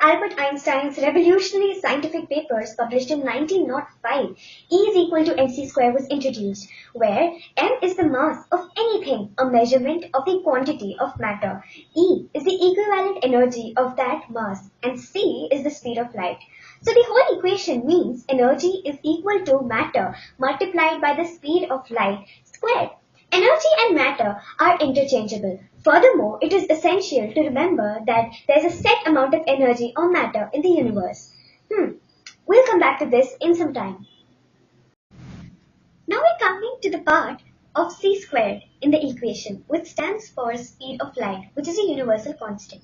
Albert Einstein's revolutionary scientific papers published in 1905, E is equal to mc square was introduced, where m is the mass of anything, a measurement of the quantity of matter. E is the equivalent energy of that mass, and c is the speed of light. So the whole equation means energy is equal to matter multiplied by the speed of light squared. Energy and matter are interchangeable. Furthermore, it is essential to remember that there is a set amount of energy or matter in the universe. We'll come back to this in some time. Now we're coming to the part of c squared in the equation, which stands for speed of light, which is a universal constant.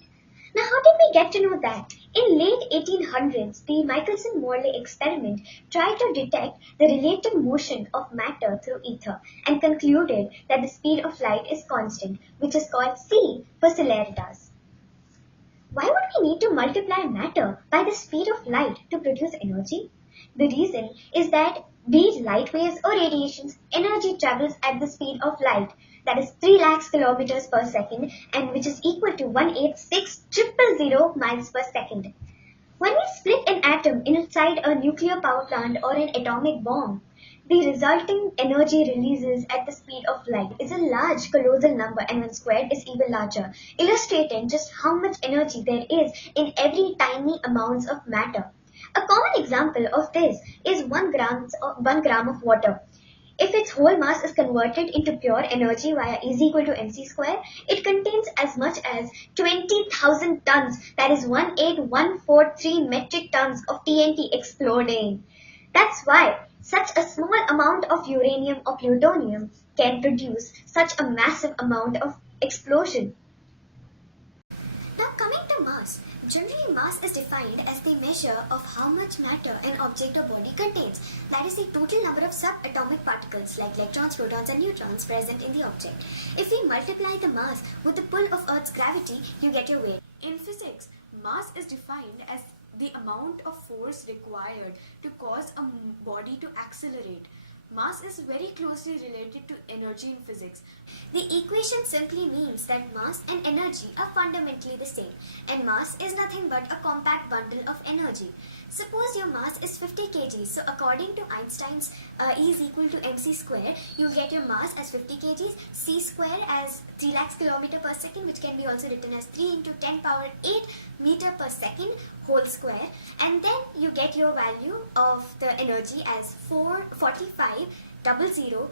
Now, how did we get to know that? In late 1800s, the Michelson-Morley experiment tried to detect the relative motion of matter through ether and concluded that the speed of light is constant, which is called c for celeritas. Why would we need to multiply matter by the speed of light to produce energy? The reason is that be it light waves or radiations, energy travels at the speed of light, that is 3 lakhs kilometers per second, and which is equal to 186,000 miles per second. When we split an atom inside a nuclear power plant or an atomic bomb, the resulting energy releases at the speed of light is a large colossal number, and when squared is even larger, illustrating just how much energy there is in every tiny amounts of matter. A common example of this is 1 gram of water. If its whole mass is converted into pure energy via E is equal to mc square, it contains as much as 20,000 tons, that is 18,143 metric tons of TNT exploding. That's why such a small amount of uranium or plutonium can produce such a massive amount of explosion. Now coming to mass. Generally, mass is defined as the measure of how much matter an object or body contains. That is the total number of subatomic particles like electrons, protons and neutrons present in the object. If we multiply the mass with the pull of Earth's gravity, you get your weight. In physics, mass is defined as the amount of force required to cause a body to accelerate. Mass is very closely related to energy in physics. The equation simply means that mass and energy are fundamentally the same, and mass is nothing but a compact bundle of energy. Suppose your mass is 50 kg, so according to Einstein's E is equal to mc square, you will get your mass as 50 kg, c square as 3 lakhs kilometer per second, which can be also written as 3 into 10 power 8 meter per second whole square, and then you get your value of the energy as 445 000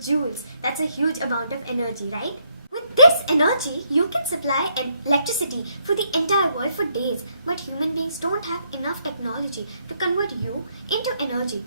joules. That's a huge amount of energy, right? With this energy, you can supply electricity for the entire world for days, but human beings don't have enough technology to convert you into energy.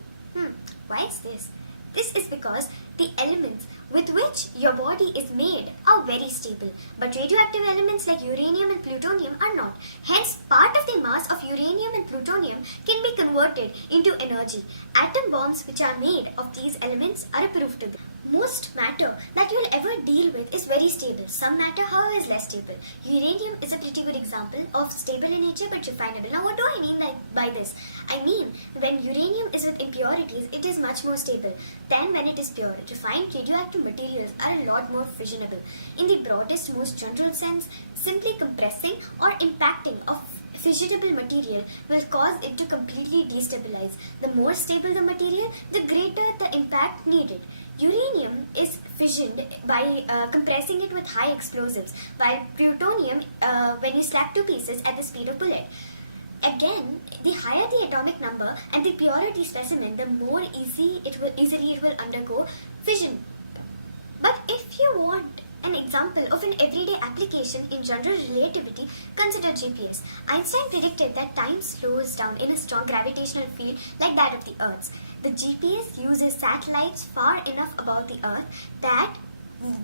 Why is this? This is because the elements with which your body is made are very stable, but radioactive elements like uranium and plutonium are not. Hence, part of the mass of uranium and plutonium can be converted into energy. Atom bombs which are made of these elements are a proof to this. Most matter that you will ever deal with is very stable. Some matter, however, is less stable. Uranium is a pretty good example of stable in nature but refinable. Now, what do I mean by this? I mean, when uranium is with impurities, it is much more stable than when it is pure. Refined radioactive materials are a lot more fissionable. In the broadest, most general sense, simply compressing or impacting of fissionable material will cause it to completely destabilize. The more stable the material, the greater the impact needed. Uranium is fissioned by compressing it with high explosives, while plutonium when you slap two pieces at the speed of bullet. Again, the higher the atomic number and the purer the specimen, the more easily it will undergo fission. But if you want an example of an everyday application in general relativity, consider GPS. Einstein predicted that time slows down in a strong gravitational field like that of the Earth's. The GPS uses satellites far enough above the Earth that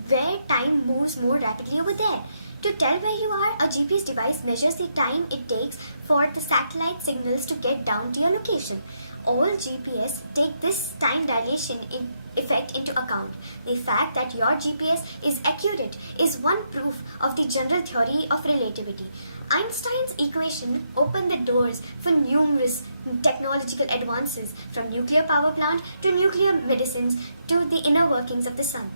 where time moves more rapidly over there. To tell where you are, a GPS device measures the time it takes for the satellite signals to get down to your location. All GPS take this time dilation effect into account. The fact that your GPS is accurate is one proof of the general theory of relativity. Einstein's equation opened the doors for numerous technological advances, from nuclear power plant to nuclear medicines to the inner workings of the sun.